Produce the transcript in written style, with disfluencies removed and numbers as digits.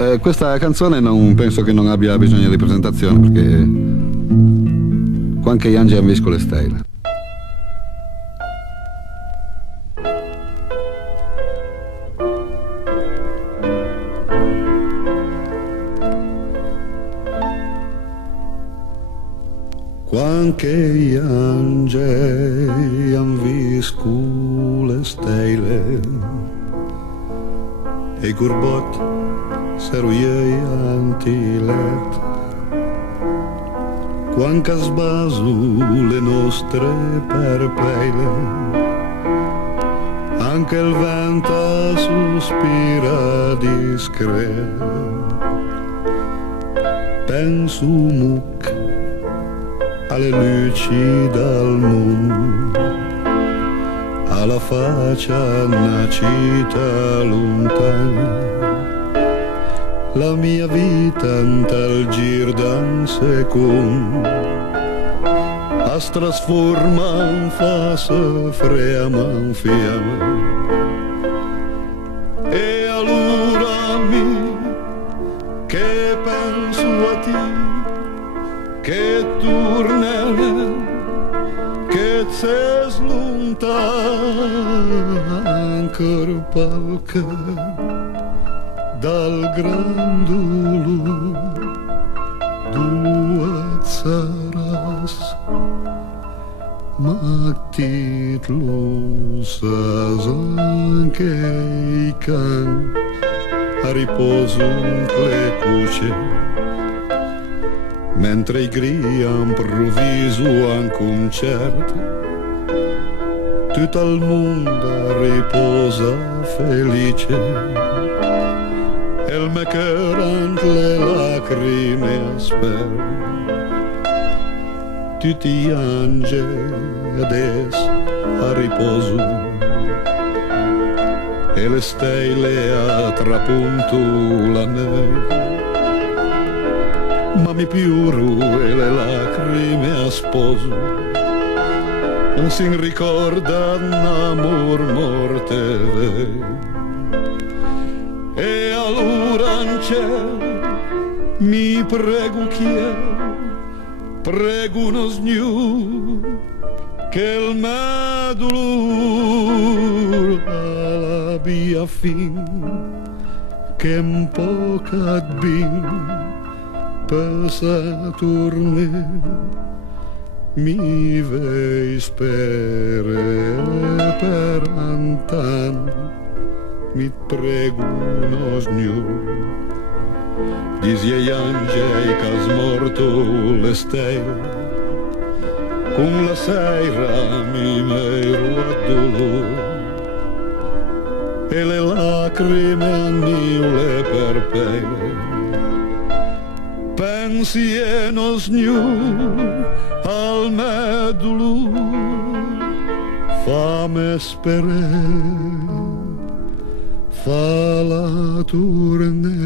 Questa canzone non penso che non abbia bisogno di presentazione, perché qualche anno visto le stelle. Qualche angeli han visto le stelle e gurbot seruiei antilet. Quanca sbasu le nostre perpeile, anche il vento sospira discret. Penso muc alle luci dal mondo, alla faccia nascita lontana. La mia vita in tal gir d'un secondo es trasforma in fassa frema in fiamma. E allora che penso a te, che tornerà, che sei lontana ancora qualche dal gran dolor. Due saras, ma titlo sas anche i can a riposo in le cucce, mentre i gri improvviso un concerto. Tutto il mondo riposa felice, e il me cœur le lacrime aspetta. Tutti gli angeli adesso a riposo, e le stelle a trapunto la neve. Ma mi piuro e le lacrime a sposo, non si ricorda l'amor morte. E allora in cielo mi prego prego uno sgnu, che il mio dolore abbia fin, che un po' cadbin passa torne mi vei spere per antan, mi prego uno sgnu. Dice gli angeli che has morto le stelle, con la sera mi mero a dolore, e le lacrime annule per pelle. Pensi e non sgnu al me dolore, fammi sperare, fa la tournée.